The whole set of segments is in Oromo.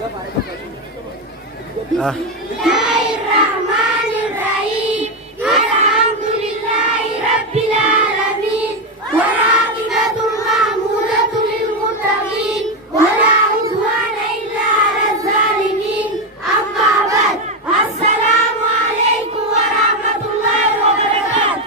Bismillahirrahmanirrahim. Alhamdulillahi rabbil alamin. Walaqibatul mahmudatul lil muttaqin. Wala udwana illa 'alal zalimin. Amma ba'd. Assalamu alaikum warahmatullahi wabarakatuh.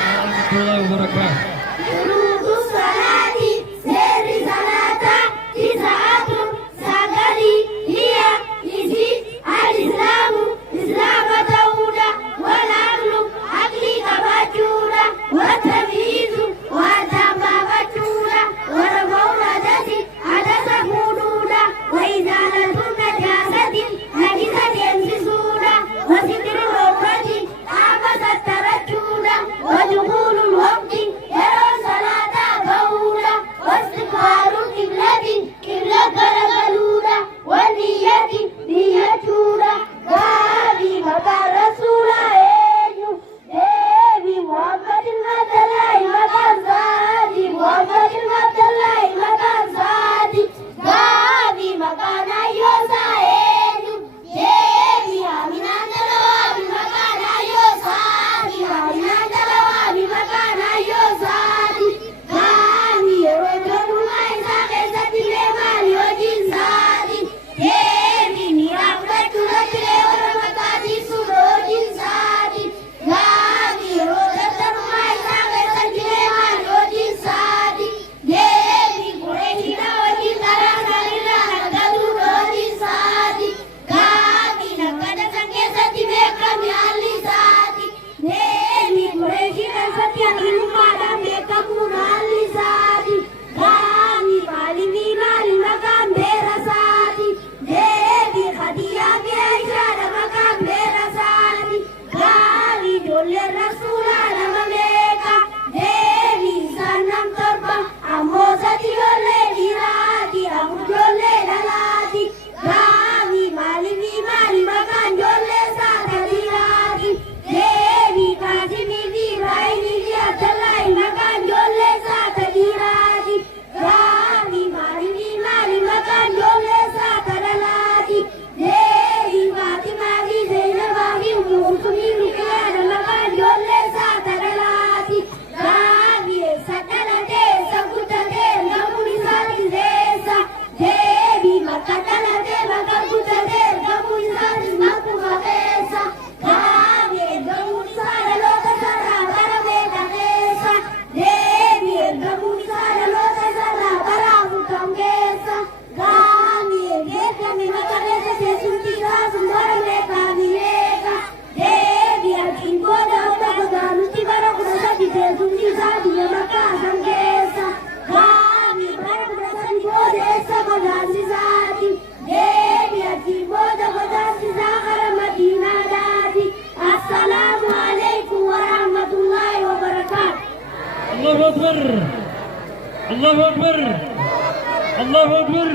warahmatullahi wabarakatuh. Furudu salati sirri salata tis'atun sagali hiya izi al-islamu islama tauda wal aqlu aqli kabachuda wa tamyizu wa tamamatuda wa mawladati adasa hududa wa izalatun najasatin najisatin bisuda wa sitru rawrati abasat tarajuda wa dukhulul waqti yara salata bawda wa istiqbalul qiblati qibla garagaluda wa niyati niyatuda gabi maka rasula eju devi muhammadin madalai maka zadi muhammadin madalai maka zadi gabi maka nayo saeju devi aminandalawi maka nayo zadi aminandalawi maka nayo zadi gani erodonu maisa kesati lemali ojin zadi devi niramdatula tile oramatadi surojin zadi gani erodonu maisa kesati lemali ojin zadi devi kurehina ojin tarangalina nagalu ojin zadi gani nakada sankesati mekami ali zadi devi kurehina sati ilmada mekamun ali zadi gani balimina limakambera zadi devi khadiya ke aishara makambera zadi gani jolle rasula namameka devi sanam torba amozati jolle diradi amujolle laladi gani malimi mali makan jolle sada diradi devi kazimi diraini diatalai makan jolle sada diradi gani malimi mali makan jolle sada laladi devi fatima gi zainaba gi ummi ruqya makan jolle sada laladi gani sakalate sakutate namuni sadi desa devi makatalate makakutate namuni sadi makumabesa gani namuni sada lota sada barameta desa devi namuni sada lota sada baramutangesa gani gekami makalese sesunti sundara meka mileka devi akingoda utagoda nuti barakuda sadi sesunti sadi makasangesa gani barakuda sadi bodesa godasi sadi devi akingoda godasi zakara madina dadi. Assalamu alaikum warahmatullahi wabarakatuh. Allahu Akbar. Allahu Akbar. Allahu Akbar.